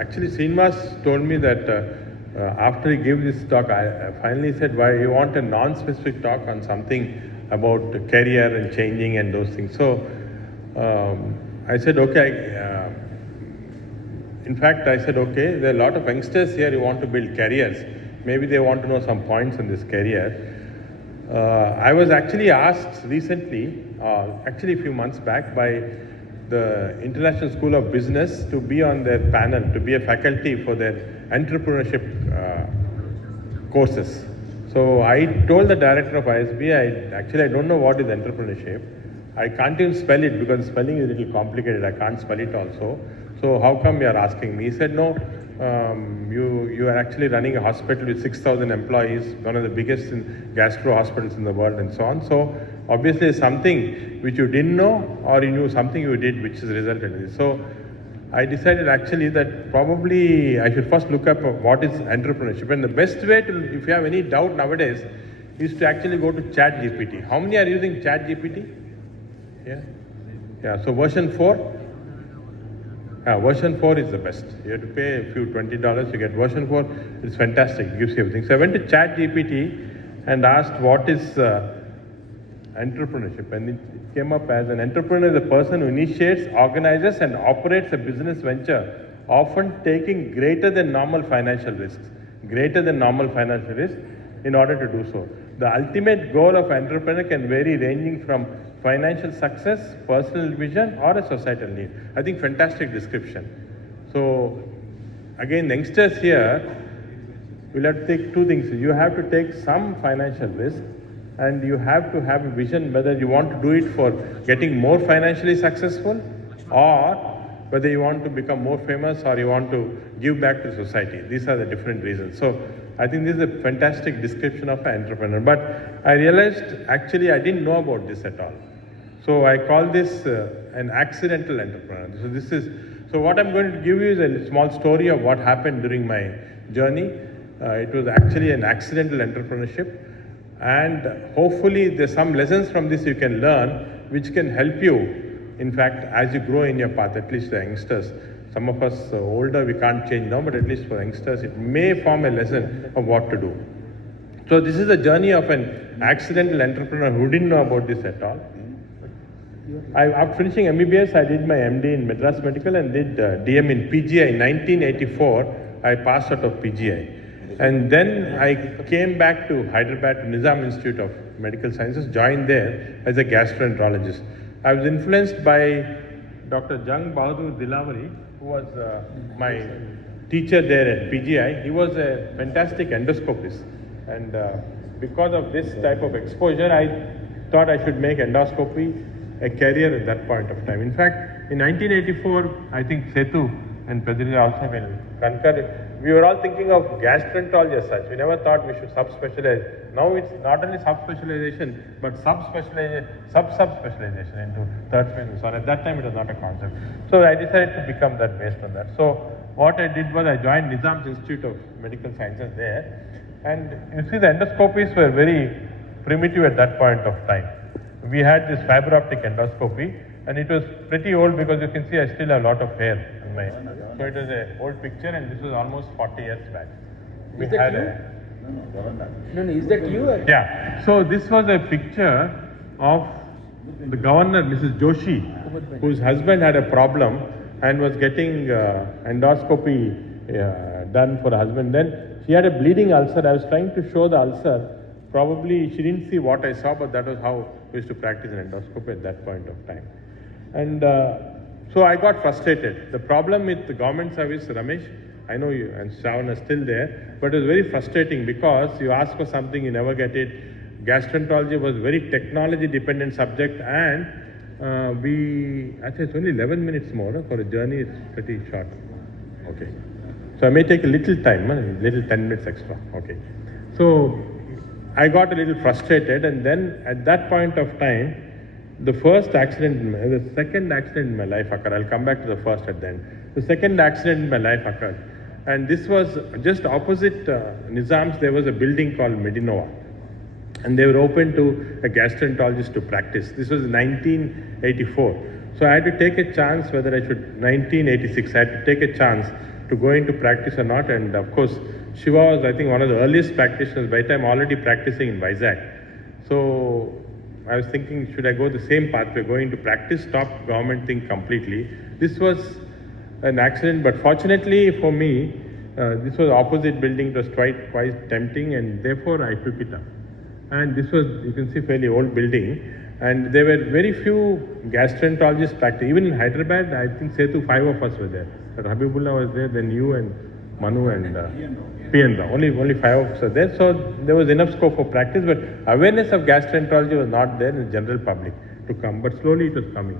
actually, Srinivas told me that after he gave this talk, I finally said, why you want a non-specific talk on something about career and changing and those things. So I said, okay. In fact, I said, okay, there are a lot of youngsters here who want to build careers. Maybe they want to know some points in this career. I was actually asked recently, actually a few months back, by the International School of Business to be on their panel, to be a faculty for their entrepreneurship courses. So I told the director of ISB, I don't know what is entrepreneurship. I can't even spell it because spelling is a little complicated. I can't spell it also. So how come you are asking me? He said, no, you are actually running a hospital with 6,000 employees, one of the biggest gastro hospitals in the world and so on. So obviously it's something which you didn't know or you knew something you did which has resulted in this. So I decided actually that probably I should first look up what is entrepreneurship. And the best way to, if you have any doubt nowadays, is to actually go to ChatGPT. How many are using ChatGPT? Yeah. So version 4? Version 4 is the best. You have to pay a few $20, you get version 4. It's fantastic, it gives you everything. So I went to ChatGPT and asked what is entrepreneurship, and it came up as an entrepreneur is a person who initiates, organizes and operates a business venture, often taking greater than normal financial risks in order to do so. The ultimate goal of entrepreneur can vary, ranging from financial success, personal vision, or a societal need. I think fantastic description. So again, youngsters here will have to take two things. You have to take some financial risk, and you have to have a vision whether you want to do it for getting more financially successful, or whether you want to become more famous, or you want to give back to society. These are the different reasons. So I think this is a fantastic description of an entrepreneur. But I realized actually I didn't know about this at all. So I call this an accidental entrepreneur. So what I'm going to give you is a small story of what happened during my journey. It was actually an accidental entrepreneurship, and hopefully there's some lessons from this you can learn which can help you, in fact, as you grow in your path, at least the youngsters. Some of us older, we can't change now, but at least for youngsters, it may form a lesson of what to do. So this is the journey of an accidental entrepreneur who didn't know about this at all. After finishing MBBS, I did my MD in Madras Medical and did DM in PGI. In 1984, I passed out of PGI. And then I came back to Hyderabad, to Nizam Institute of Medical Sciences, joined there as a gastroenterologist. I was influenced by Dr. Jang Bahadur Dilavari, who was my teacher there at PGI. He was a fantastic endoscopist. And because of this type of exposure, I thought I should make endoscopy a career at that point of time. In fact, in 1984, I think Setu and Pedri also will concur. We were all thinking of gastroenterology as such. We never thought we should subspecialize. Now it's not only subspecialization, but subspecialization into third phase and so on. At that time, it was not a concept. So I decided to become that based on that. So what I did was I joined Nizam's Institute of Medical Sciences there. And you see, the endoscopies were very primitive at that point of time. We had this fiber optic endoscopy, and it was pretty old because you can see I still have a lot of hair in my. So it was an old picture, and this was almost 40 years back. We is that had you? No, is that you? Yeah. So this was a picture of the governor, Mrs. Joshi, whose husband had a problem and was getting endoscopy done for her husband. Then she had a bleeding ulcer. I was trying to show the ulcer. Probably she didn't see what I saw, but that was how we used to practice an endoscopy at that point of time. And so I got frustrated. The problem with the government service, Ramesh, I know you and Shravan are still there, but it was very frustrating because you ask for something, you never get it. Gastroenterology was a very technology dependent subject, and actually it's only 11 minutes more for a journey, it's pretty short. Okay. So I may take a little time, a little 10 minutes extra. Okay. So I got a little frustrated, and then at that point of time, the second accident in my life occurred. I'll come back to the first at the end. The second accident in my life occurred, and this was just opposite Nizam's. There was a building called Medinova, and they were open to a gastroenterologist to practice. This was 1984. So I had to take a chance whether I should, 1986, I had to take a chance to go into practice or not. And of course, Shiva was, I think, one of the earliest practitioners. By the time already practicing in Vizag. So I was thinking, should I go the same pathway, go into practice, stop government thing completely. This was an accident, but fortunately for me, this was opposite building. It was quite tempting, and therefore I took it up. And this was, you can see, fairly old building, and there were very few gastroenterologists practicing. Even in Hyderabad, I think Setu, 5 of us were there. But Habibullah was there, then you and Manu and P&Ra. Only 5 of us were there. So there was enough scope for practice, but awareness of gastroenterology was not there in the general public to come. But slowly it was coming.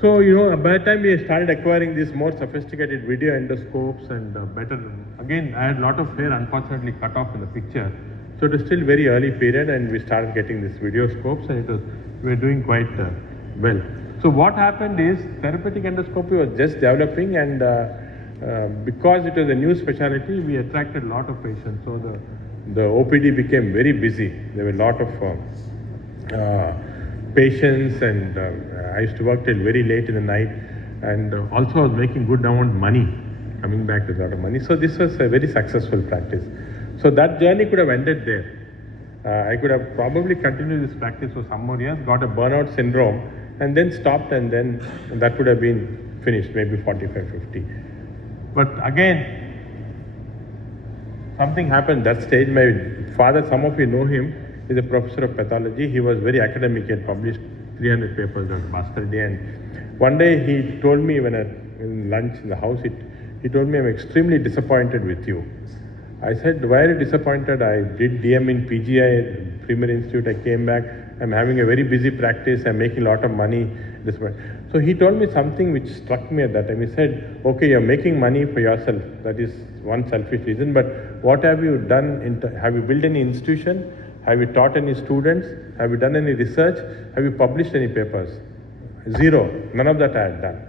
So, by the time we started acquiring these more sophisticated video endoscopes and better, again, I had a lot of hair unfortunately cut off in the picture. So it was still very early period, and we started getting these video scopes, and we were doing quite well. So what happened is therapeutic endoscopy was just developing, and because it was a new specialty, we attracted a lot of patients. So the OPD became very busy. There were a lot of patients, and I used to work till very late in the night, and also I was making good amount of money, coming back with a lot of money. So this was a very successful practice. So that journey could have ended there. I could have probably continued this practice for some more years, got a burnout syndrome, and then stopped, and then that could have been finished, maybe 45, 50. But again, something happened that stage. My father, some of you know him, is a professor of pathology. He was very academic. He had published 300 papers on Bhaskar Day. And one day he told me, when in lunch in the house, he told me, I'm extremely disappointed with you. I said, why are you disappointed? I did DM in PGI, Premier Institute. I came back. I'm having a very busy practice. I'm making a lot of money. So he told me something which struck me at that time. He said, okay, you're making money for yourself. That is one selfish reason. But what have you done? Have you built any institution? Have you taught any students? Have you done any research? Have you published any papers? Zero. None of that I had done.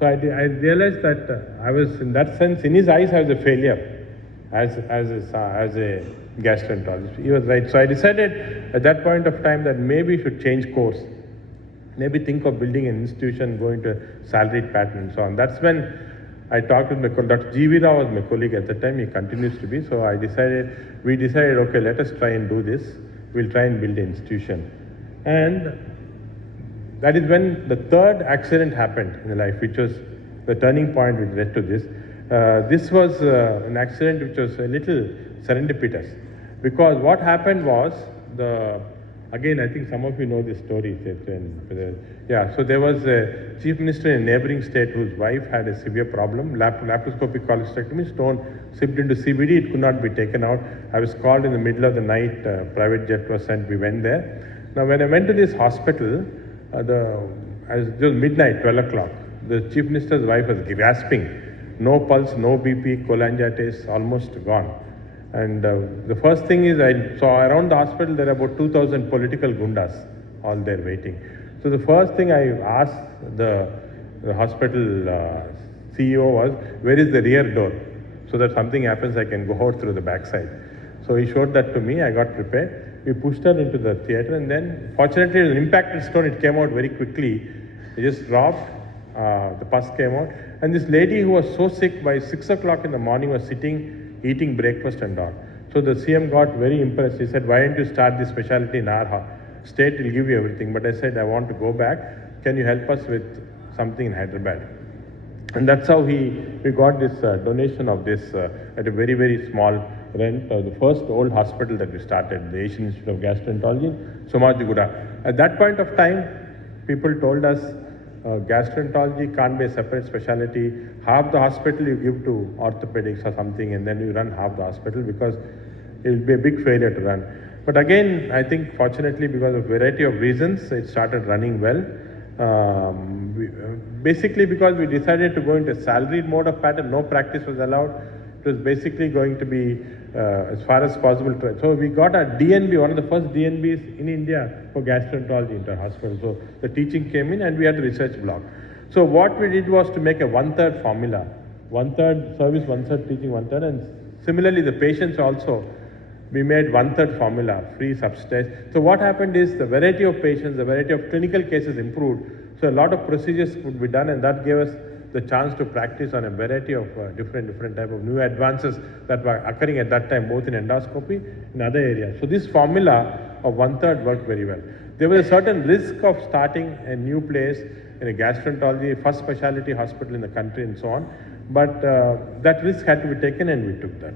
So I realized that I was, in that sense, in his eyes, I was a failure as a gastroenterologist. He was right. So I decided at that point of time that maybe we should change course. Maybe think of building an institution, going to a salaried pattern and so on. That's when I talked with my colleague. Dr. G.V. Rao was my colleague at the time. He continues to be. So we decided, okay, let us try and do this. We'll try and build an institution. And that is when the third accident happened in life, which was the turning point which led to this. This was an accident which was a little serendipitous, because what happened was, again, I think some of you know this story. So there was a chief minister in a neighboring state whose wife had a severe problem, laparoscopic cholecystectomy, stone sipped into CBD, it could not be taken out. I was called in the middle of the night, private jet was sent, we went there. Now when I went to this hospital, it was midnight, 12 o'clock, the chief minister's wife was gasping. No pulse, no BP, cholangitis, almost gone. And the first thing is, I saw around the hospital there are about 2,000 political gundas all there waiting. So the first thing I asked the hospital CEO was, where is the rear door? So that something happens, I can go out through the backside. So he showed that to me, I got prepared. We pushed her into the theatre, and then fortunately it was an impacted stone, it came out very quickly. It just dropped, the pus came out. And this lady who was so sick, by 6 o'clock in the morning was sitting, eating breakfast and all. So the CM got very impressed. He said, why don't you start this specialty in our state, will give you everything. But I said, I want to go back. Can you help us with something in Hyderabad? And that's how we got this donation of this at a very, very small rent. The first old hospital that we started, the Asian Institute of Gastroenterology, Somajiguda. At that point of time, people told us, gastroenterology can't be a separate specialty. Half the hospital you give to orthopedics or something, and then you run half the hospital, because it will be a big failure to run. But again, I think fortunately, because of a variety of reasons, it started running well. Basically because we decided to go into a salaried mode of pattern, no practice was allowed. It was basically going to be as far as possible. So we got a DNB, one of the first DNBs in India for gastroenterology into our hospital. So the teaching came in, and we had a research block. So what we did was to make a 1/3 formula, 1/3 service, 1/3 teaching, 1/3, and similarly the patients also, we made 1/3 formula, free subsidized. So what happened is the variety of patients, the variety of clinical cases improved So a lot of procedures could be done, and that gave us the chance to practice on a variety of different type of new advances that were occurring at that time, both in endoscopy and other areas. So this formula of 1/3 worked very well. There was a certain risk of starting a new place in a gastroenterology, first specialty hospital in the country and so on, but that risk had to be taken and we took that.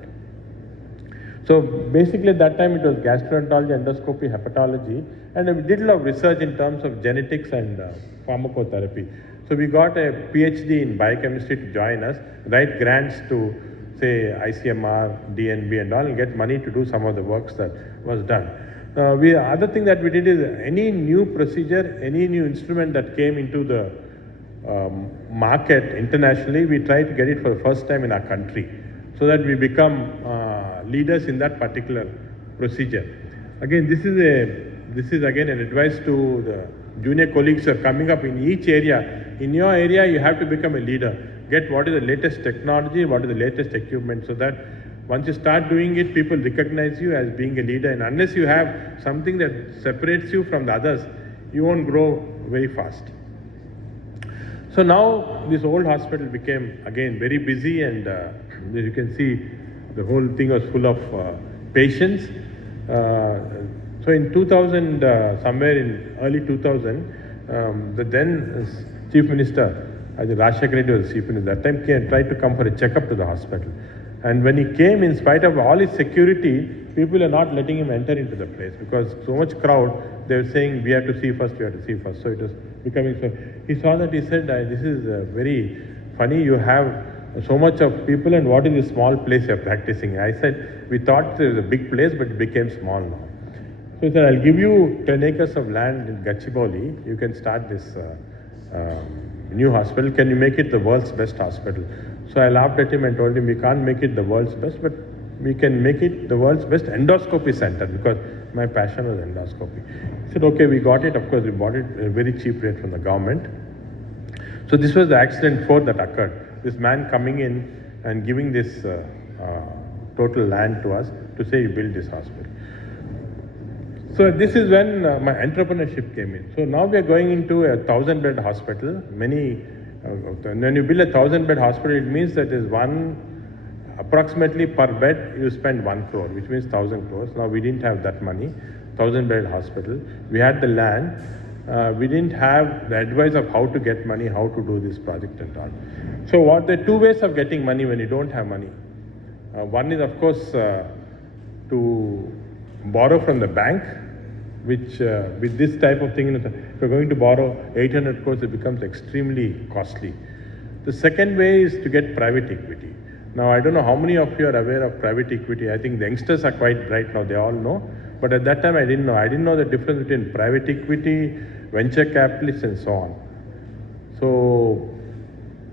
So basically at that time it was gastroenterology, endoscopy, hepatology, and we did a lot of research in terms of genetics and pharmacotherapy. So we got a PhD in biochemistry to join us, write grants to say ICMR, DNB and all, and get money to do some of the works that was done. Other thing that we did is any new procedure, any new instrument that came into the market internationally, we tried to get it for the first time in our country, so that we become leaders in that particular procedure. Again, this is again an advice to the junior colleagues who are coming up in each area. In your area, you have to become a leader. Get what is the latest technology, what is the latest equipment, so that once you start doing it, people recognize you as being a leader. And unless you have something that separates you from the others, you won't grow very fast. So now this old hospital became again very busy, and as you can see, the whole thing was full of patients. So in 2000, somewhere in early 2000, the then Chief Minister, I think Rajshekar Reddy was the Chief Minister, that time tried to come for a checkup to the hospital. And when he came, in spite of all his security, people are not letting him enter into the place because so much crowd, they were saying, we have to see first, we have to see first. So it was becoming so. He saw that, he said, this is very funny, you have so much of people, and what is this small place you're practicing? I said, we thought there was a big place, but it became small now. So he said, I'll give you 10 acres of land in Gachibowli. You can start this new hospital. Can you make it the world's best hospital? So I laughed at him and told him, we can't make it the world's best, but we can make it the world's best endoscopy center, because my passion was endoscopy. He said, okay, we got it. Of course, we bought it at a very cheap rate from the government. So this was the accident 4 that occurred. This man coming in and giving this total land to us to say, you build this hospital. So this is when my entrepreneurship came in. So now we are going into a 1,000-bed hospital. When you build a 1,000-bed hospital, it means that is approximately per bed you spend 1 crore, which means 1,000 crores. Now we didn't have that money, 1,000-bed hospital. We had the land. We didn't have the advice of how to get money, how to do this project and all. So there are 2 ways of getting money when you don't have money. One is, of course, to borrow from the bank, which with this type of thing, if you're going to borrow 800 crores, it becomes extremely costly. The second way is to get private equity. Now, I don't know how many of you are aware of private equity. I think the youngsters are quite bright now, they all know. But at that time, I didn't know. I didn't know the difference between private equity, venture capitalists, and so on. So,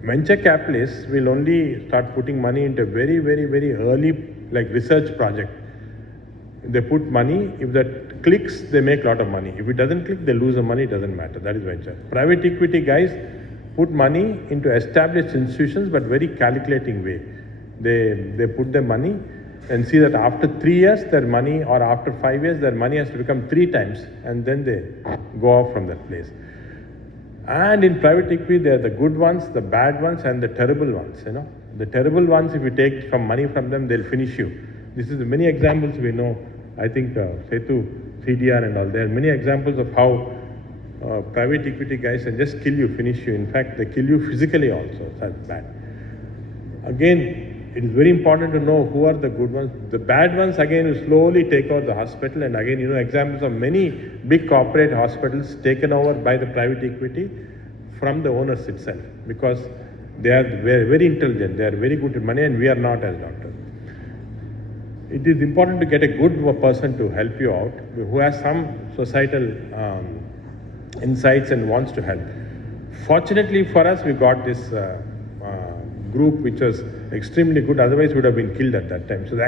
venture capitalists will only start putting money into very, very, very early, like research project. They put money. If that clicks, they make a lot of money. If it doesn't click, they lose the money. It doesn't matter. That is venture. Private equity guys put money into established institutions, but very calculating way. They put their money and see that after 3 years, their money, or after 5 years, their money has to become 3 times, and then they go off from that place. And in private equity, there are the good ones, the bad ones, and the terrible ones. The terrible ones, if you take some money from them, they'll finish you. This is many examples we know. I think Setu, CDR and all, there are many examples of how private equity guys can just kill you, finish you. In fact, they kill you physically also. That's bad. Again, it is very important to know who are the good ones. The bad ones, again, will slowly take over the hospital. And again, examples of many big corporate hospitals taken over by the private equity from the owners itself, because they are very intelligent, they are very good at money, and we are not as doctors. It is important to get a good person to help you out, who has some societal insights and wants to help. Fortunately for us, we got this group which was extremely good, otherwise would have been killed at that time. So the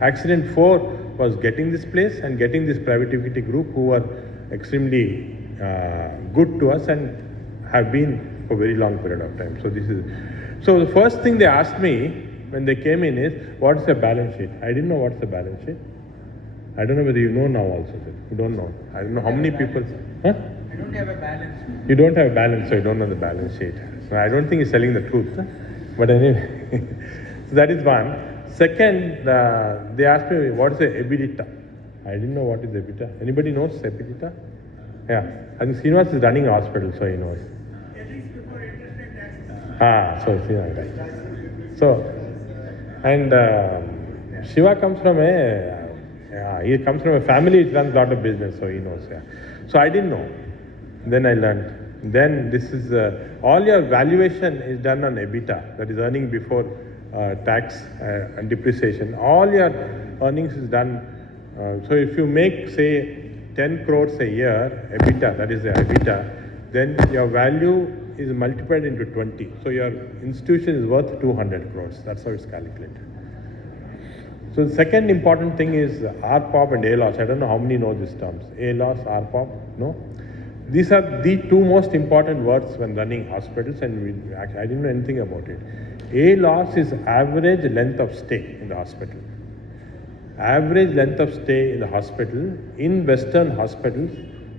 accident 4 was getting this place and getting this private equity group who were extremely good to us and have been for a very long period of time. So the first thing they asked me when they came in is, what's the balance sheet? I didn't know what's the balance sheet. I don't know whether you know now also. You don't know. I don't know how many people. Huh? I don't have a balance sheet. You don't have a balance, so you don't know the balance sheet. So I don't think he's telling the truth. But anyway, so that is one. Second, they asked me, what is the EBITDA? I didn't know what is EBITDA. Anybody knows EBITDA? Yeah. I think Srinivas is running a hospital, so he knows. At least before interest and taxes. So Srinivas, right. So, and Shiva comes from he comes from a family which runs a lot of business, so he knows. Yeah. So I didn't know. Then I learned. Then this is all your valuation is done on EBITDA, that is earning before tax and depreciation. All your earnings is done. So if you make say 10 crores a year EBITDA, that is the EBITDA, then your value is multiplied into 20. So your institution is worth 200 crores. That's how it's calculated. So the second important thing is RPOP and ALOS. I don't know how many know these terms. ALOS, RPOP, no? These are the two most important words when running hospitals, and I didn't know anything about it. ALOS is average length of stay in the hospital. Average length of stay in the hospital, in Western hospitals,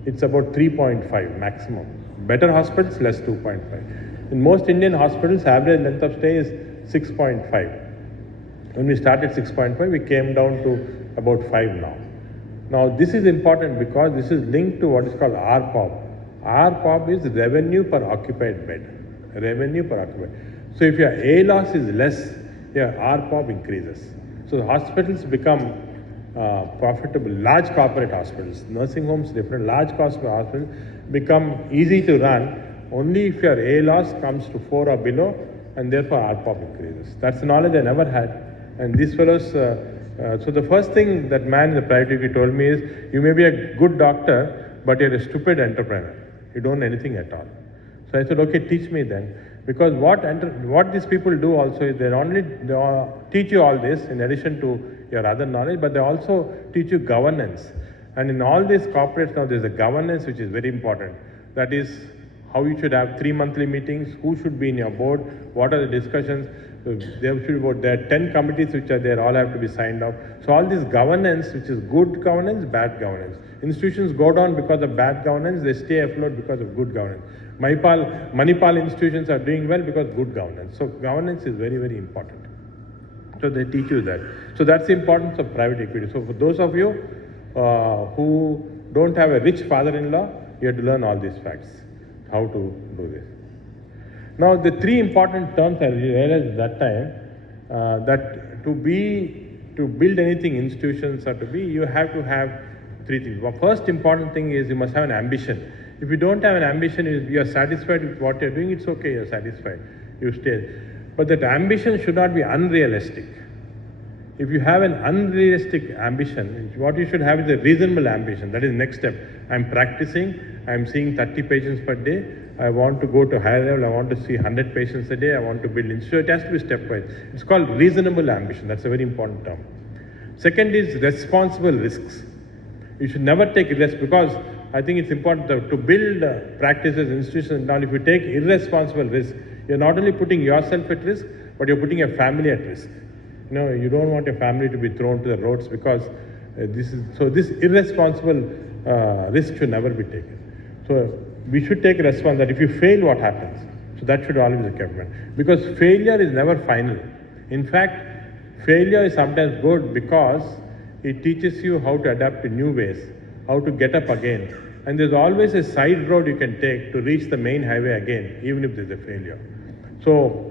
it's about 3.5 maximum. Better hospitals, less 2.5. In most Indian hospitals, average length of stay is 6.5. When we started 6.5, we came down to about 5 now. Now this is important because this is linked to what is called RPOP. RPOP is revenue per occupied bed. Revenue per occupied. So if your ALOS is less, your RPOP increases. So the hospitals become profitable. Large corporate hospitals, nursing homes different, large corporate hospitals become easy to run only if your ALOS comes to 4 or below, and therefore RPOP increases. That's the knowledge I never had. And these fellows, so the first thing that man in the private equity told me is, you may be a good doctor, but you're a stupid entrepreneur. You don't know anything at all. So I said, okay, teach me then. Because what these people do also is they teach you all this in addition to your other knowledge, but they also teach you governance. And in all these corporates now, there's a governance which is very important. That is how you should have 3 monthly meetings, who should be in your board, what are the discussions. There are 10 committees which are there, all have to be signed off. So all this governance, which is good governance, bad governance. Institutions go down because of bad governance, they stay afloat because of good governance. Manipal institutions are doing well because of good governance. So governance is very, very important. So they teach you that. So that's the importance of private equity. So for those of you who don't have a rich father-in-law, you have to learn all these facts, how to do this. Now, the 3 important terms I realized at that time, that to build anything, institutions or to be, you have to have 3 things. Well, first important thing is you must have an ambition. If you don't have an ambition, you are satisfied with what you're doing, it's okay, you're satisfied, you stay. But that ambition should not be unrealistic. If you have an unrealistic ambition, what you should have is a reasonable ambition. That is next step. I'm practicing, I'm seeing 30 patients per day, I want to go to higher level, I want to see 100 patients a day, I want to build institute. It has to be stepwise. It's called reasonable ambition. That's a very important term. Second is responsible risks. You should never take risks, because I think it's important to build practices, institutions. Now, if you take irresponsible risk, you're not only putting yourself at risk, but you're putting your family at risk. You don't want your family to be thrown to the roads, because this irresponsible risk should never be taken. So we should take response that if you fail, what happens? So that should always be kept in mind. Because failure is never final. In fact, failure is sometimes good because it teaches you how to adapt to new ways, how to get up again. And there's always a side road you can take to reach the main highway again, even if there's a failure. So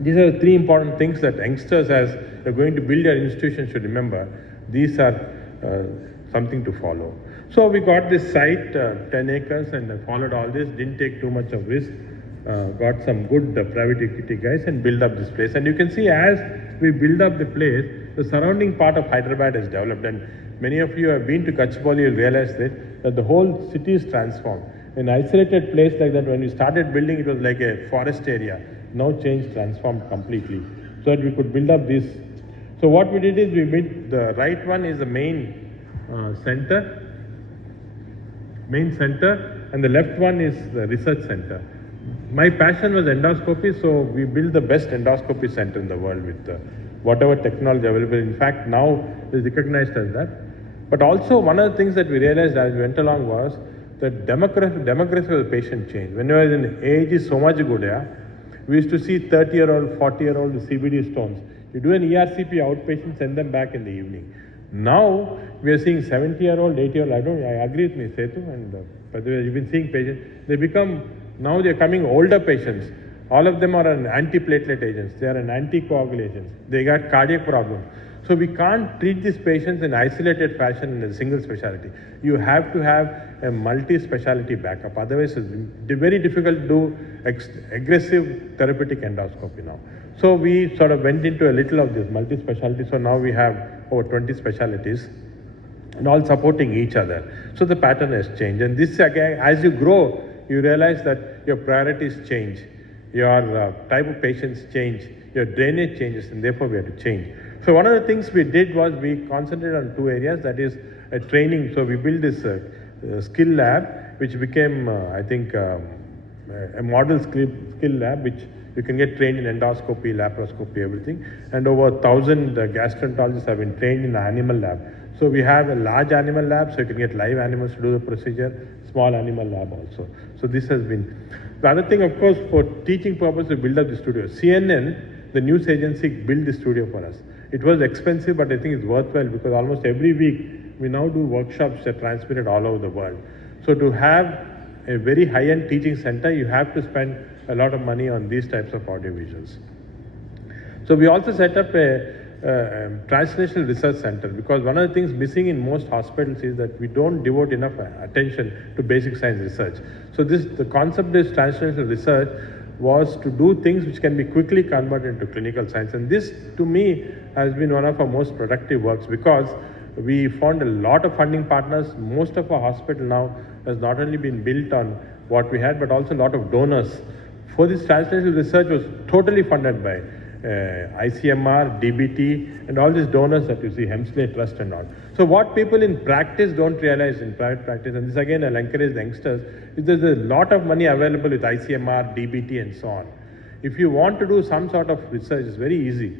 these are the 3 important things that youngsters, as you're going to build your institution, should remember. These are something to follow. So we got this site, 10 acres, and I followed all this, didn't take too much of risk, got some good private equity guys and build up this place. And you can see as we build up the place, the surrounding part of Hyderabad is developed. And many of you have been to Kachboli, you'll realize that the whole city is transformed. An isolated place like that, when we started building, it was like a forest area. Now changed, transformed completely, so that we could build up this. So what we did is we made the right one is the main center, and the left one is the research center. My passion was endoscopy, so we built the best endoscopy center in the world with whatever technology available. In fact, now it is recognized as that. But also one of the things that we realized as we went along was the demographic of the patient changed. When I was in age is so much good, yeah. We used to see 30-year-old, 40-year-old with CBD stones. You do an ERCP outpatient, send them back in the evening. Now we are seeing 70-year-old, 80-year-old. I agree with me, Setu, and by the way, you've been seeing patients. Now they're coming older patients. All of them are on antiplatelet agents. They are on anticoagulants. They got cardiac problems. So we can't treat these patients in isolated fashion in a single specialty. You have to have a multi-specialty backup. Otherwise, it's very difficult to do aggressive therapeutic endoscopy now. So we sort of went into a little of this multi-specialty. So now we have over 20 specialties and all supporting each other. So the pattern has changed. And this again, as you grow, you realize that your priorities change, your type of patients change, your drainage changes, and therefore we have to change. So one of the things we did was we concentrated on two areas, that is training. So we built this skill lab, which became, I think, a model skill lab, which you can get trained in endoscopy, laparoscopy, everything. And over 1,000 gastroenterologists have been trained in the animal lab. So we have a large animal lab, so you can get live animals to do the procedure, small animal lab also. So this has been. The other thing, of course, for teaching purpose, we build up the studio. CNN, the news agency, built the studio for us. It was expensive, but I think it's worthwhile because almost every week we now do workshops that are transmitted all over the world. So to have a very high-end teaching center, you have to spend a lot of money on these types of audiovisuals. So we also set up a translational research center, because one of the things missing in most hospitals is that we don't devote enough attention to basic science research. So the concept of this translational research was to do things which can be quickly converted into clinical science. And this, to me, has been one of our most productive works, because we found a lot of funding partners. Most of our hospital now has not only been built on what we had, but also a lot of donors. For this translational research was totally funded by ICMR, DBT, and all these donors that you see, Hemsley Trust and all. So what people in practice don't realize in private practice, and this again I'll encourage the youngsters, is there's a lot of money available with ICMR, DBT and so on. If you want to do some sort of research, it's very easy.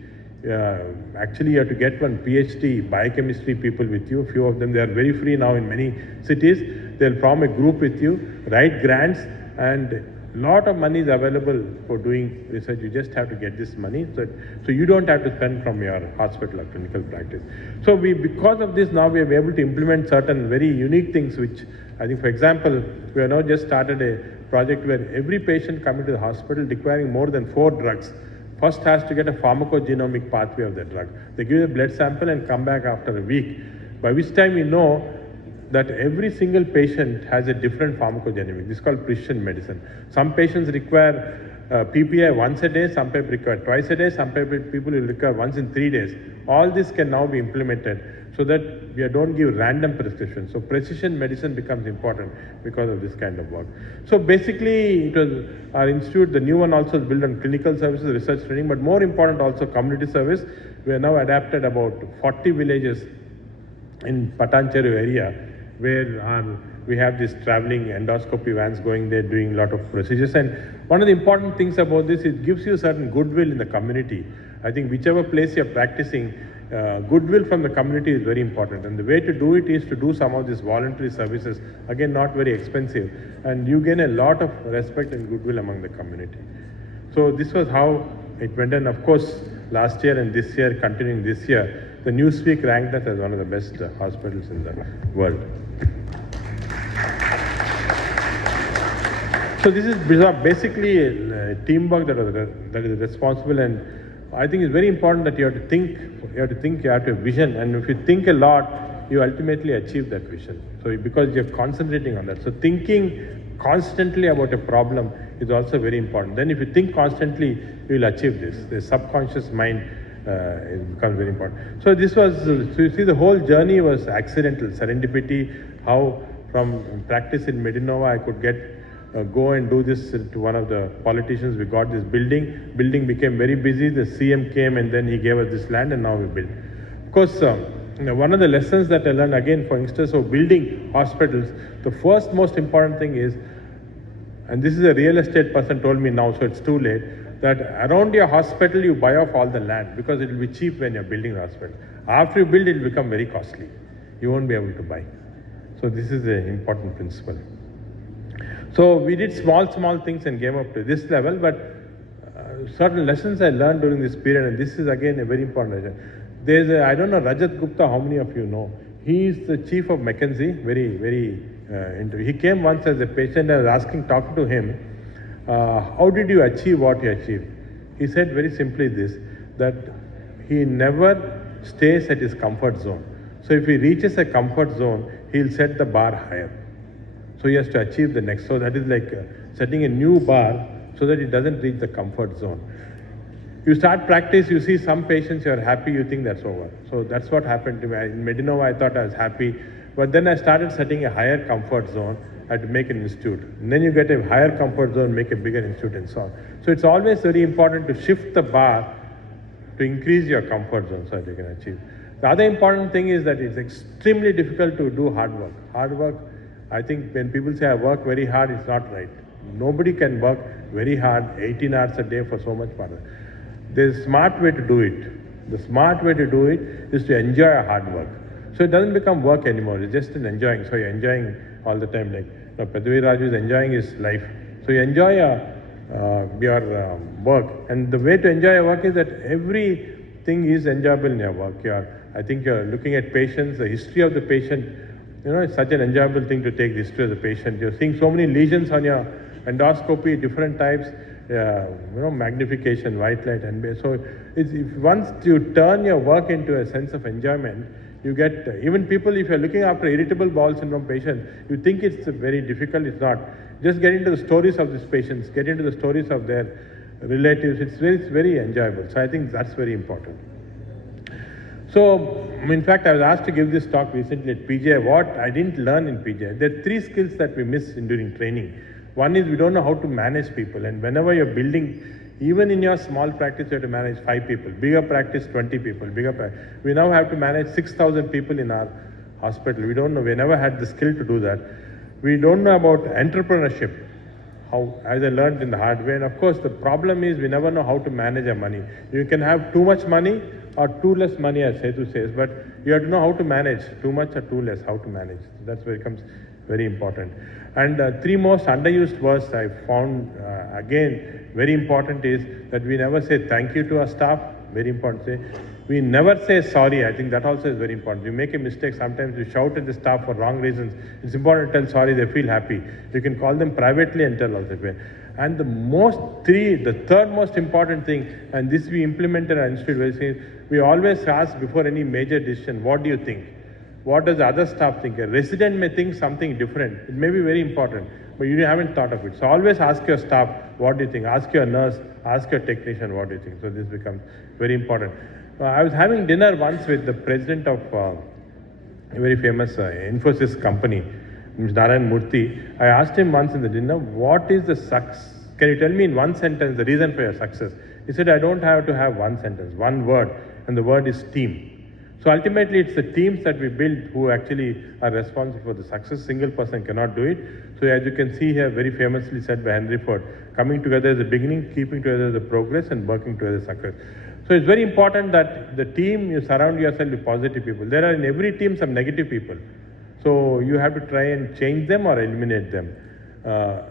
Actually, you have to get one PhD biochemistry people with you. A few of them, they are very free now in many cities. They'll form a group with you, write grants, and lot of money is available for doing research. You just have to get this money, so you don't have to spend from your hospital or clinical practice. So because of this, now we are able to implement certain very unique things, which I think, for example, we have now just started a project where every patient coming to the hospital requiring more than 4 drugs first has to get a pharmacogenomic pathway of the drug. They give a blood sample and come back after a week, by which time we know that every single patient has a different pharmacogenomic. This is called precision medicine. Some patients require PPI once a day, some people require twice a day, some people will require once in 3 days. All this can now be implemented so that we don't give random prescriptions. So precision medicine becomes important because of this kind of work. So basically, it was our institute, the new one also is built on clinical services, research training, but more important also community service. We have now adapted about 40 villages in Patancheru area, where we have these traveling endoscopy vans going there doing a lot of procedures. And one of the important things about this, it gives you certain goodwill in the community. I think whichever place you're practicing, goodwill from the community is very important. And the way to do it is to do some of these voluntary services, again not very expensive, and you gain a lot of respect and goodwill among the community. So this was how it went. And of course, last year and this year, continuing this year, the Newsweek ranked us as one of the best hospitals in the world. So this is basically a teamwork that is responsible, and I think it's very important that you have to think, you have to have a vision, and if you think a lot, you ultimately achieve that vision. So because you're concentrating on that. So thinking constantly about a problem is also very important. Then if you think constantly, you will achieve this. The subconscious mind becomes very important. So this was, so you see, the whole journey was accidental, serendipity, how from practice in Medinova I could go and do this to one of the politicians. We got this building. Building became very busy. The CM came and then he gave us this land, and now we build. Of course, one of the lessons that I learned again for youngsters of building hospitals, the first most important thing is, and this is a real estate person told me now, so it's too late, that around your hospital you buy off all the land, because it will be cheap when you're building the hospital. After you build, it will become very costly. You won't be able to buy. So this is an important principle. So we did small things and came up to this level, but certain lessons I learned during this period, and this is again a very important lesson. I don't know Rajat Gupta, how many of you know? He is the chief of McKinsey, he came once as a patient. I was talking to him, how did you achieve what you achieved? He said very simply this, that he never stays at his comfort zone. So if he reaches a comfort zone, he'll set the bar higher. So he has to achieve the next. So that is like setting a new bar so that he doesn't reach the comfort zone. You start practice, you see some patients, you are happy, you think that's over. So that's what happened to me. In Medinova, I thought I was happy, but then I started setting a higher comfort zone. I had to make an institute. And then you get a higher comfort zone, make a bigger institute and so on. So it's always very important to shift the bar to increase your comfort zone so that you can achieve. The other important thing is that it's extremely difficult to do hard work. Hard work, I think when people say I work very hard, it's not right. Nobody can work very hard, 18 hours a day for so much money. There's a smart way to do it. The smart way to do it is to enjoy hard work. So it doesn't become work anymore, it's just an enjoying. So you're enjoying all the time. Like Padvi Raju is enjoying his life. So you enjoy your work. And the way to enjoy your work is that everything is enjoyable in your work. I think you're looking at patients, the history of the patient. It's such an enjoyable thing to take the history of the patient. You're seeing so many lesions on your endoscopy, different types, magnification, white light, and so once you turn your work into a sense of enjoyment, you get, even people, if you're looking after irritable bowel syndrome patients, you think it's very difficult, it's not. Just get into the stories of these patients, get into the stories of their relatives, it's very enjoyable. So I think that's very important. So, in fact, I was asked to give this talk recently at PJ. What I didn't learn in PJ, there are 3 skills that we miss during training. One is we don't know how to manage people, and whenever you're building, even in your small practice, you have to manage 5 people. Bigger practice, 20 people. We now have to manage 6,000 people in our hospital. We don't know. We never had the skill to do that. We don't know about entrepreneurship, as I learned in the hard way. And of course, the problem is we never know how to manage our money. You can have too much money or too less money, as Setu says, but you have to know how to manage, too much or too less, how to manage. That's where it becomes very important. And 3 most underused words I found, again, very important is that we never say thank you to our staff, very important to say. We never say sorry, I think that also is very important. You make a mistake, sometimes you shout at the staff for wrong reasons. It's important to tell sorry, they feel happy. You can call them privately and tell also. And the third most important thing, and this we implemented at our institute, we always ask before any major decision, what do you think? What does the other staff think? A resident may think something different. It may be very important, but you haven't thought of it. So always ask your staff, what do you think? Ask your nurse, ask your technician, what do you think? So this becomes very important. I was having dinner once with the president of a very famous Infosys company, Mr. Narayan Murthy. I asked him once in the dinner, what is the success? Can you tell me in one sentence the reason for your success? He said, I don't have to have one sentence, one word, and the word is team. So ultimately, it's the teams that we build who actually are responsible for the success. Single person cannot do it. So as you can see here, very famously said by Henry Ford, coming together is the beginning, keeping together is the progress, and working together is success. So it's very important that the team, you surround yourself with positive people. There are in every team some negative people. So you have to try and change them or eliminate them.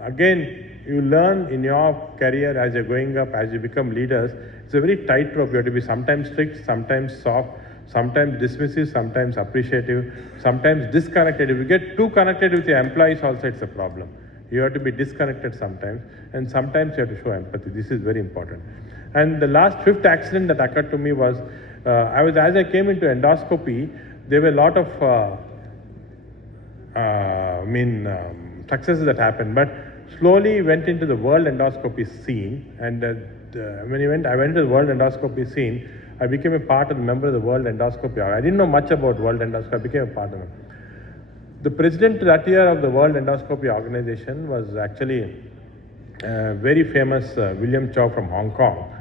Again, you learn in your career as you're going up, as you become leaders, it's a very tight rope. You have to be sometimes strict, sometimes soft, sometimes dismissive, sometimes appreciative, sometimes disconnected. If you get too connected with your employees also, it's a problem. You have to be disconnected sometimes, and sometimes you have to show empathy. This is very important. And the last 5th accident that occurred to me was, as I came into endoscopy, there were a lot of successes that happened, but slowly went into the world endoscopy scene, and when I went to the world endoscopy scene, I became a part of the member of the World Endoscopy. I didn't know much about World Endoscopy, I became a part of it. The president that year of the World Endoscopy Organization was actually very famous William Chow from Hong Kong.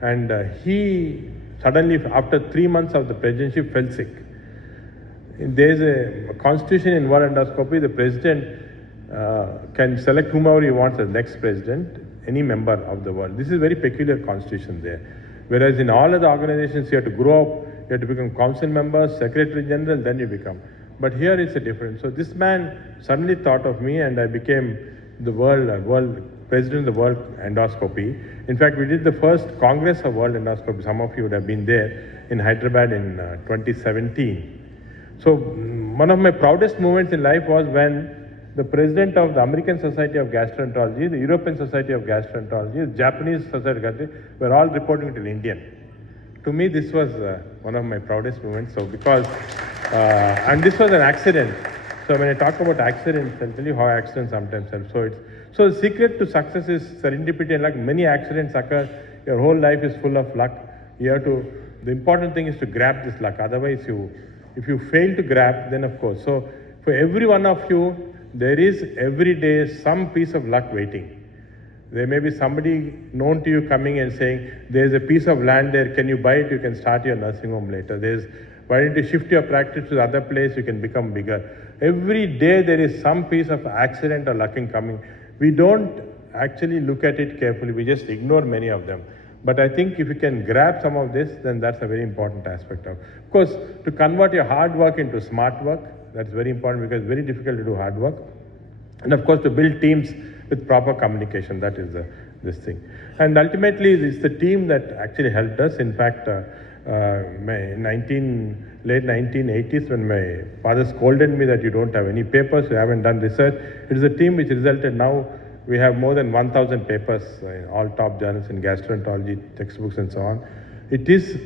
And he suddenly, after 3 months of the presidency, fell sick. There is a constitution in World Endoscopy, the president can select whomever he wants as next president, any member of the world. This is a very peculiar constitution there. Whereas in all other organizations, you have to grow up, you have to become council member, secretary general, then you become. But here it's a difference. So this man suddenly thought of me, and I became the world president of the World Endoscopy. In fact, we did the first Congress of World Endoscopy. Some of you would have been there in Hyderabad in 2017. So one of my proudest moments in life was when the president of the American Society of Gastroenterology, the European Society of Gastroenterology, the Japanese Society of Gastroenterology were all reporting to an Indian. To me, this was one of my proudest moments. So because, and this was an accident. So when I talk about accidents, I'll tell you how accidents sometimes help. So the secret to success is serendipity and luck. Many accidents occur. Your whole life is full of luck. You have to, the important thing is to grab this luck. Otherwise, if you fail to grab, then of course. So for every one of you, there is every day some piece of luck waiting. There may be somebody known to you coming and saying, there's a piece of land there, can you buy it? You can start your nursing home later. Why don't you shift your practice to the other place? You can become bigger. Every day there is some piece of accident or luck coming. We don't actually look at it carefully. We just ignore many of them. But I think if you can grab some of this, then that's a very important aspect of. Of course, to convert your hard work into smart work, that's very important because it's very difficult to do hard work. And of course, to build teams with proper communication, that is this thing. And ultimately, it's the team that actually helped us. In fact, late 1980s, when my father scolded me that you don't have any papers, you haven't done research, it is a team which resulted now. We have more than 1,000 papers in all top journals in gastroenterology, textbooks and so on. It is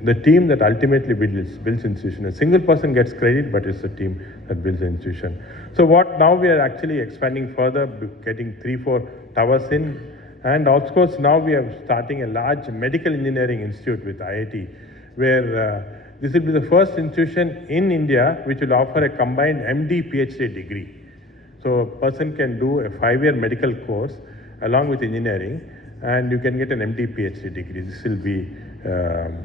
the team that ultimately builds institution. A single person gets credit, but it's the team that builds the institution. So what now we are actually expanding further, getting 3-4 towers in, and of course now we are starting a large medical engineering institute with IIT, where this will be the first institution in India which will offer a combined MD PhD degree. So a person can do a 5-year medical course along with engineering, and you can get an MD PhD degree. This will be,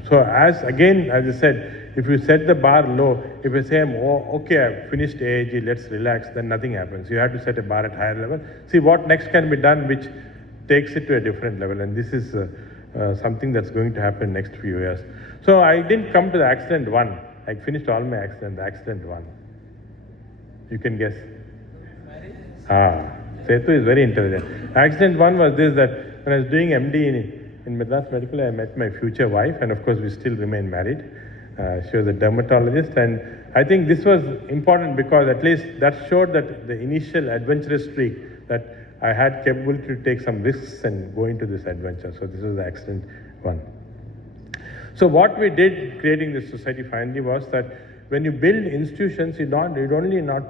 so as I said, if you set the bar low, if you say, oh, okay, I've finished AAG, let's relax, then nothing happens. You have to set a bar at higher level. See what next can be done, which takes it to a different level. And this is something that's going to happen next few years. So I didn't come to the accident one. I finished all my accidents, the accident one. You can guess. Setu is very intelligent. Accident one was this, that when I was doing MD in Madras Medical, I met my future wife, and of course we still remain married. She was a dermatologist, and I think this was important because at least that showed that the initial adventurous streak, that I had capability to take some risks and go into this adventure. So this was the accident one. So what we did creating this society finally was that when you build institutions, you only not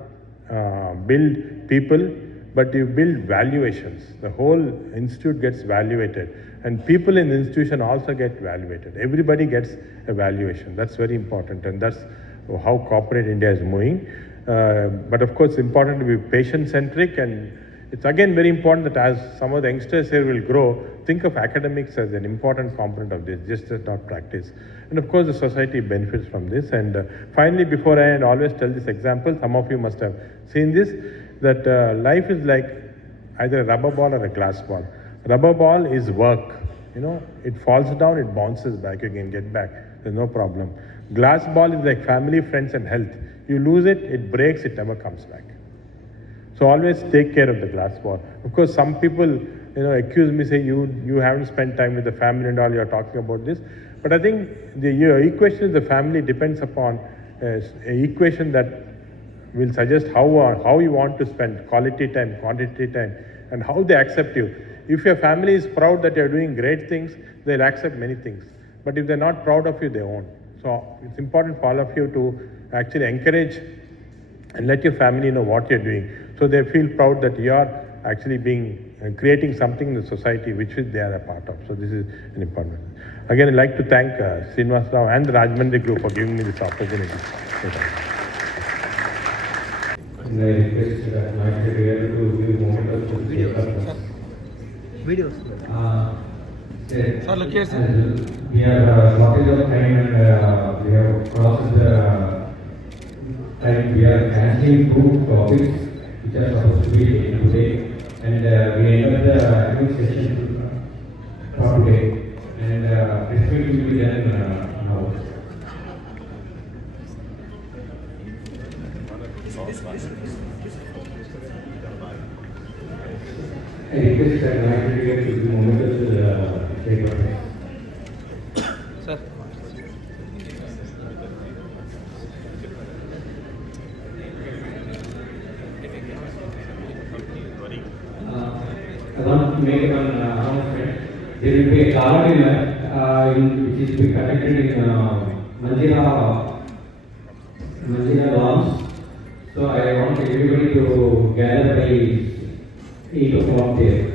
build people, but you build valuations. The whole institute gets valuated, and people in the institution also get valuated. Everybody gets a valuation. That's very important, and that's how corporate India is moving. But of course, it's important to be patient-centric, and it's again very important that as some of the youngsters here will grow, think of academics as an important component of this, just as not practice. And of course, the society benefits from this. And finally, before I end, always tell this example, some of you must have seen this, that life is like either a rubber ball or a glass ball. Rubber ball is work. You know, it falls down, it bounces back, you can get back. There's no problem. Glass ball is like family, friends, and health. You lose it, it breaks, it never comes back. So always take care of the glass ball. Of course, some people, accuse me, say you haven't spent time with the family and all. You're talking about this, but I think your equation of the family depends upon an equation that will suggest how you want to spend quality time, quantity time, and how they accept you. If your family is proud that you're doing great things, they'll accept many things. But if they're not proud of you, they won't. So it's important for all of you to actually encourage and let your family know what you're doing, so they feel proud that you are actually creating something in the society which they are a part of. So this is an important. Again, I'd like to thank Srinivas Rao and the Rajmandri Group for giving me this opportunity. And I request my career to give moment of Videos. Sir, look here, sir. We have shortage of time, and we have crossed the time. We are cancelling 2 topics which are supposed to be taken today, and we end up the academic session for today, and respect will be done now. politics and activities should be monitored day by day. Sir. I want to make one announcement. There will be a gala dinner which is to be conducted in Manjira Lawns. So I want everybody to gather by 8 o'clock there.